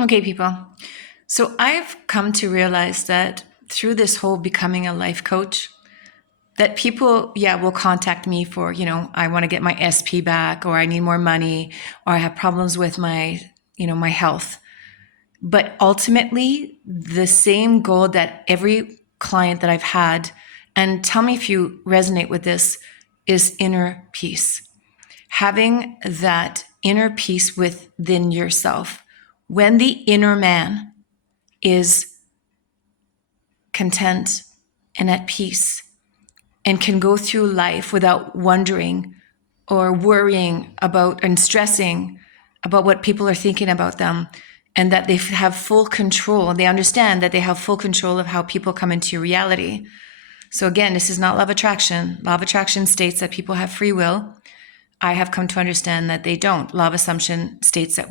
Okay, people. So I've come to realize that through this whole becoming a life coach, that people, will contact me for, I want to get my SP back, or I need more money, or I have problems with my, my health. But ultimately, the same goal that every client that I've had, and tell me if you resonate with this, is inner peace. Having that inner peace within yourself. When the inner man is content and at peace and can go through life without wondering or worrying about and stressing about what people are thinking about them, and that they have full control. They understand that they have full control of how people come into your reality. So again, this is not law of attraction. Law of attraction states that people have free will. I have come to understand that they don't. Law of assumption states that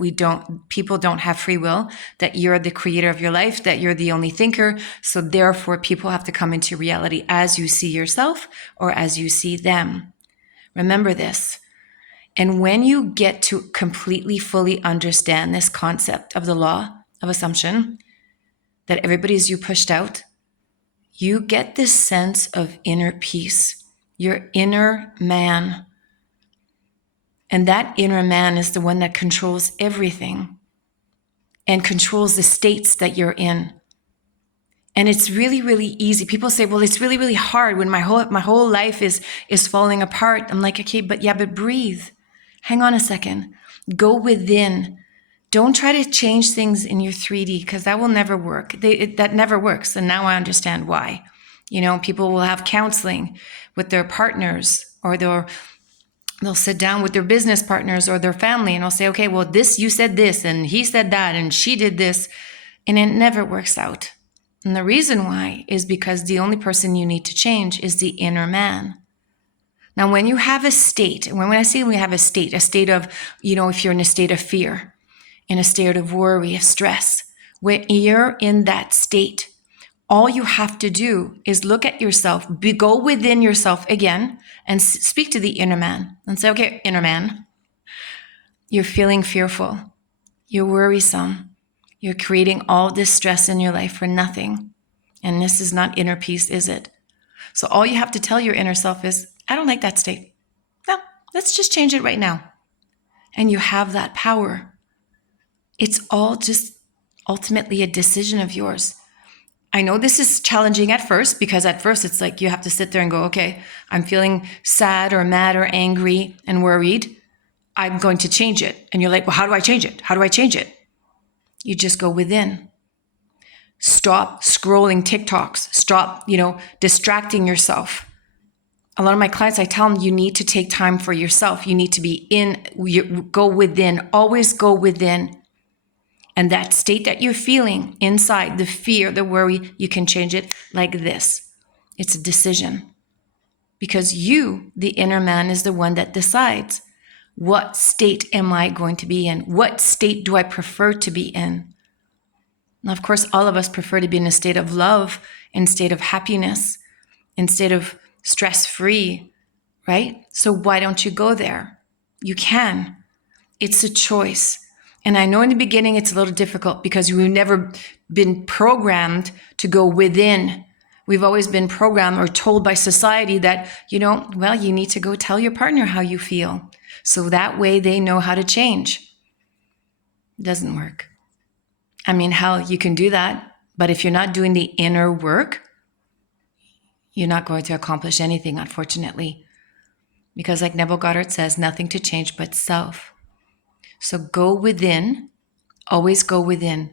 people don't have free will, that you're the creator of your life, that you're the only thinker. So therefore, people have to come into reality as you see yourself or as you see them. Remember this. And when you get to completely, fully understand this concept of the law of assumption, that everybody's you pushed out, you get this sense of inner peace, your inner man. And that inner man is the one that controls everything and controls the states that you're in. And it's really, really easy. People say, well, it's really, really hard when my whole life is falling apart. I'm like, okay, but breathe. Hang on a second. Go within. Don't try to change things in your 3D, because that will never work. That never works. And now I understand why. People will have counseling with their partners, or they'll sit down with their business partners or their family, and they'll say, okay, well, you said this and he said that and she did this, and it never works out. And the reason why is because the only person you need to change is the inner man. Now, when you have a state, and when I say we have a state of, if you're in a state of fear, in a state of worry, of stress, when you're in that state, all you have to do is look at yourself, go within yourself again, and speak to the inner man and say, okay, inner man, you're feeling fearful. You're worrisome. You're creating all this stress in your life for nothing. And this is not inner peace, is it? So all you have to tell your inner self is, I don't like that state. Well, let's just change it right now. And you have that power. It's all just ultimately a decision of yours. I know this is challenging at first, because at first it's like you have to sit there and go, okay, I'm feeling sad or mad or angry and worried. I'm going to change it. And you're like, well, how do I change it? How do I change it? You just go within. Stop scrolling TikToks. Stop, distracting yourself. A lot of my clients, I tell them, you need to take time for yourself. You need to go within, always go within. And that state that you're feeling inside, the fear, the worry, you can change it like this. It's a decision. Because you, the inner man, is the one that decides, what state am I going to be in? What state do I prefer to be in? Now, of course, all of us prefer to be in a state of love, in a state of happiness, in a state of stress-free, right? So why don't you go there? You can. It's a choice. And I know in the beginning it's a little difficult, because we've never been programmed to go within. We've always been programmed or told by society that, you need to go tell your partner how you feel. So that way they know how to change. It doesn't work. I mean, hell, you can do that. But if you're not doing the inner work, you're not going to accomplish anything, unfortunately. Because like Neville Goddard says, nothing to change but self. So go within, always go within.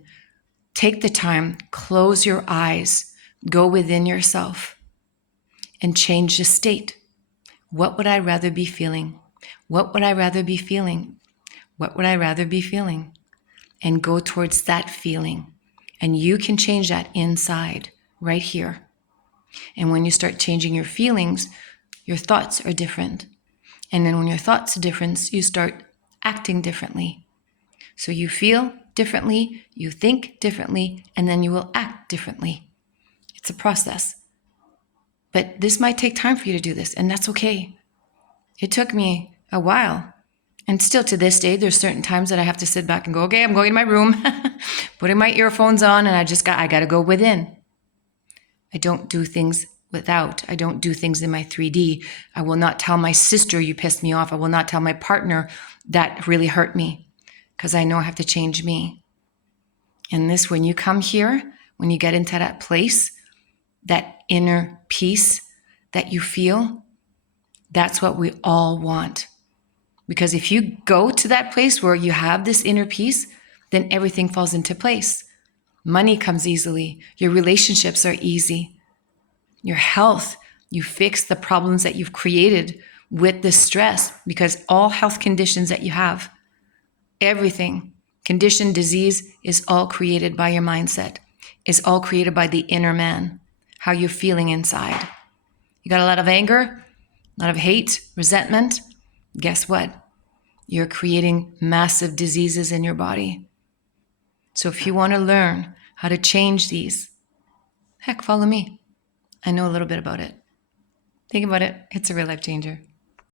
Take the time, close your eyes, go within yourself and change the state. What would I rather be feeling? What would I rather be feeling? What would I rather be feeling? And go towards that feeling. And you can change that inside, right here. And when you start changing your feelings, your thoughts are different. And then when your thoughts are different, you start acting differently. So you feel differently, you think differently, and then you will act differently. It's a process. But this might take time for you to do this, and that's okay. It took me a while. And still to this day, there's certain times that I have to sit back and go, okay, I'm going to my room. putting my earphones on and I got to go within. I don't do things without. I don't do things in my 3D. I will not tell my sister you pissed me off. I will not tell my partner that really hurt me, because I know I have to change me. And this, when you come here, when you get into that place, that inner peace that you feel, that's what we all want. Because if you go to that place where you have this inner peace, then everything falls into place. Money comes easily. Your relationships are easy. Your health, you fix the problems that you've created with this stress, because all health conditions that you have, everything, condition, disease, is all created by your mindset, is all created by the inner man, how you're feeling inside. You got a lot of anger, a lot of hate, resentment. Guess what? You're creating massive diseases in your body. So if you want to learn how to change these, heck, follow me. I know a little bit about it. Think about it. It's a real life changer.